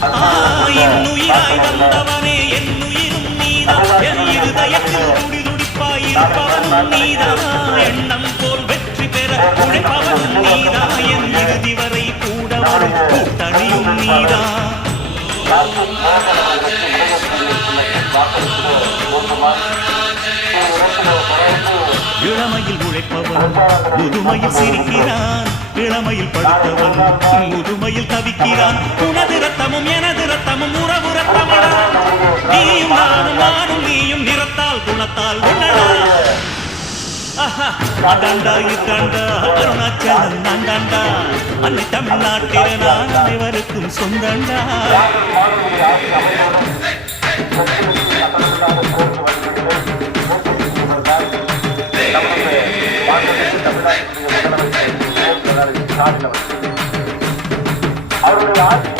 இன்னுயிராய் வந்தவனே என்னுயிரும் நீதான் என் இருதயத்தில் துடிதுடிப்பாயிருப்பவனும் நீதான் எண்ணம் போல் வெற்றி பெற உழைப்பவனும் நீதான் என் இறுதி வரை கூட வரும் கூட்டணியும் நீதான் இளமையில் உழைப்பவன் முதுமையில் சிரிக்கிறான் இளமையில் படுத்தவன் முதுமையில் தவிக்கிறான் உனது ரத்தமும் எனது ரத்தமும் உறவு ரத்தமடா நீயும் நானும் நானும் நீயும் நிறத்தால் குணத்தால் உன்னடா அதாண்டா இதாண்டா அருணாச்சலம் நான்தாண்டா அன்னை தமிழ்நாட்டில நான் அனைவருக்கும் சொந்தண்டா அவருடைய ஆட்சி